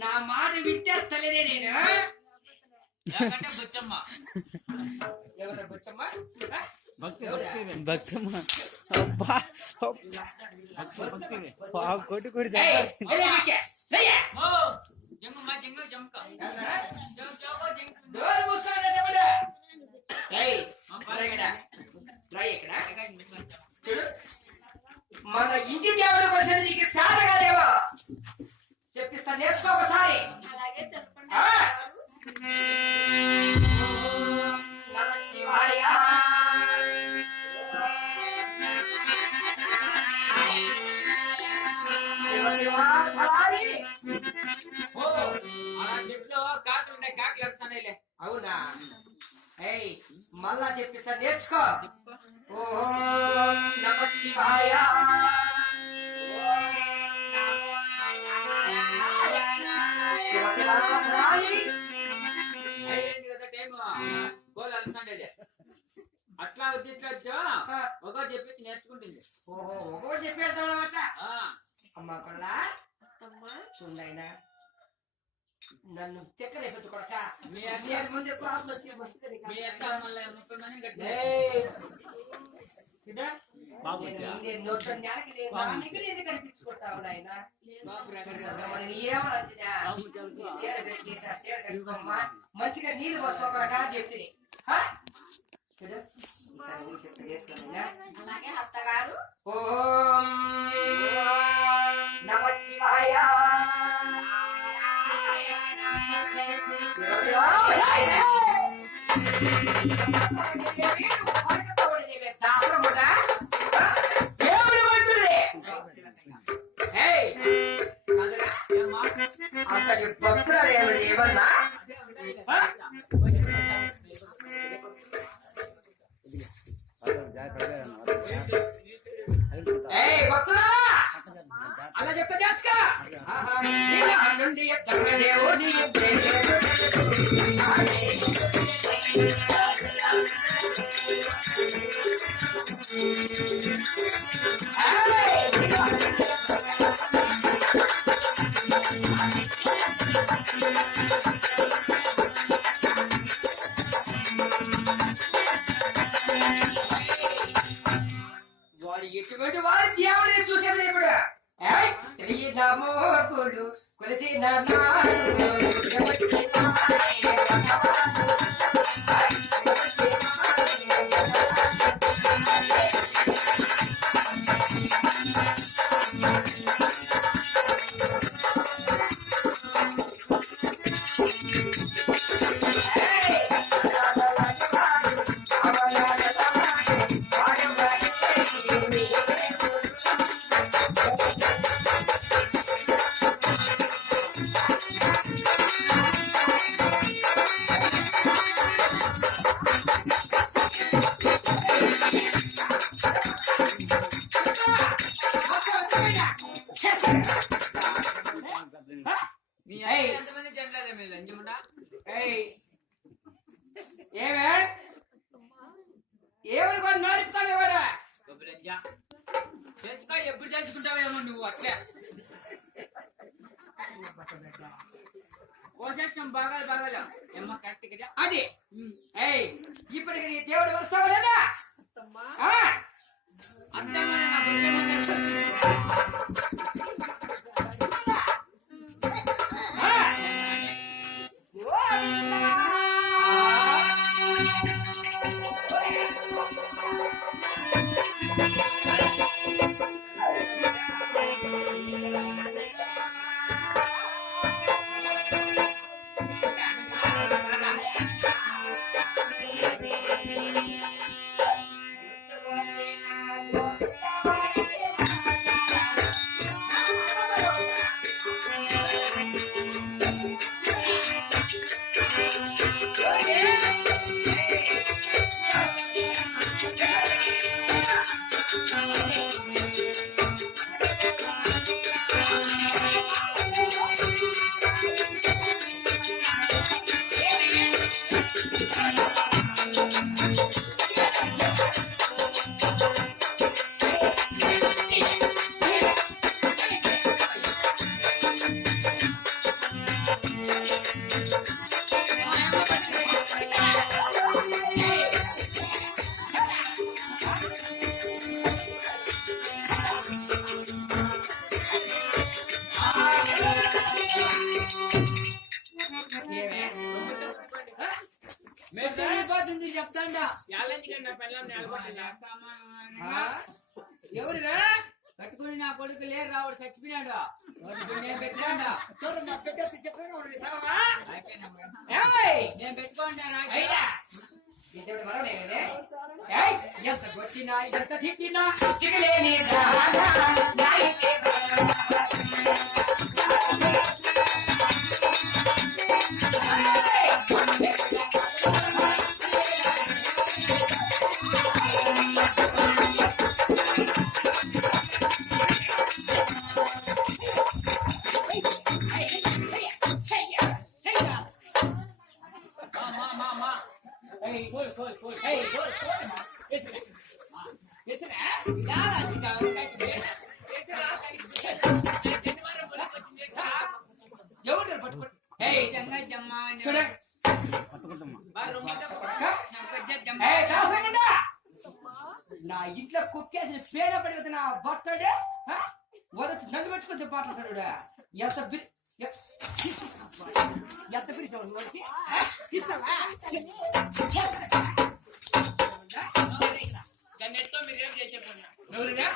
నా మాట వింటే తల్లినే నేను కొట్టి కొట్టి మన ఇంటి దేవుడు వచ్చేది నీకు సాధగా లేవా చెప్పిస్తా నేర్చుకో ఒకసారి అవునా మళ్ళా చెప్పిస్తా నేర్చుకో ఓం నమః శివాయ శివ శివ అట్లా వద్దు ఇట్లా ఒకటి చెప్పేసి నేర్చుకుంటుంది. ఓహో ఒకటి చెప్పేద్దామన్నమాట. అమ్మ కొల్లా చూడైనా నన్ను చక్కెర అయిపోతు కొడక ముందు నోట్లో కనిపించుకుంటావు నాయన మంచిగా నీళ్ళు పోసుకోకుండా చెప్తుంది ఓం నమః శివాయ అంతటి భక్తురాలు ఏమన్నా భక్తురా అలా చెప్తా చేర్చుకా నుండి వాడు ఎటువంటి వాడు దేవుడే చూసేది ఇప్పుడు మూర్ఖుడు కొలిసిన ఏమని కూడా నడుపుతావేవాడా ఎప్పుడు చేసుకుంటావేమో నువ్వు అట్లే కోసేసం బాగాలి బాగాలి ఏమో కరెక్ట్ అది ఇప్పటికి నీ దేవుడు వస్తావా వెళ్ళిపోతుంది చెప్తాండా. యాళ్ళెందుకండి నా పిల్లని నిలబడుతున్నా? ఎవరురా కట్టుకుని నా కొడుకు లేరు రావుడు చచ్చిపోయినాడు. నేను పెట్టాడా చూడమ్మా, పెట్టేస్తే చెప్పాను వాడు తావా? నేను పెట్టుకుంటాను. అయినా ఇంతటి వరలే కదే. ఏయ్, ఎంత కొట్టినా ఎంత తిట్టినా సిగలేని దానా నాయకే ఎవరు పట్టుకో. ఏయ్, చూడ. ఏయ్, దాసముండా. నా ఇంట్లో కుక్కేసిన పేద పడి నా భర్తడే వదచ్చు నన్ను పెట్టుకుంటే పాటలు ఎంత బిరి ఎంత పిలిచావు మీరేం చేసే పని? నువ్వుగా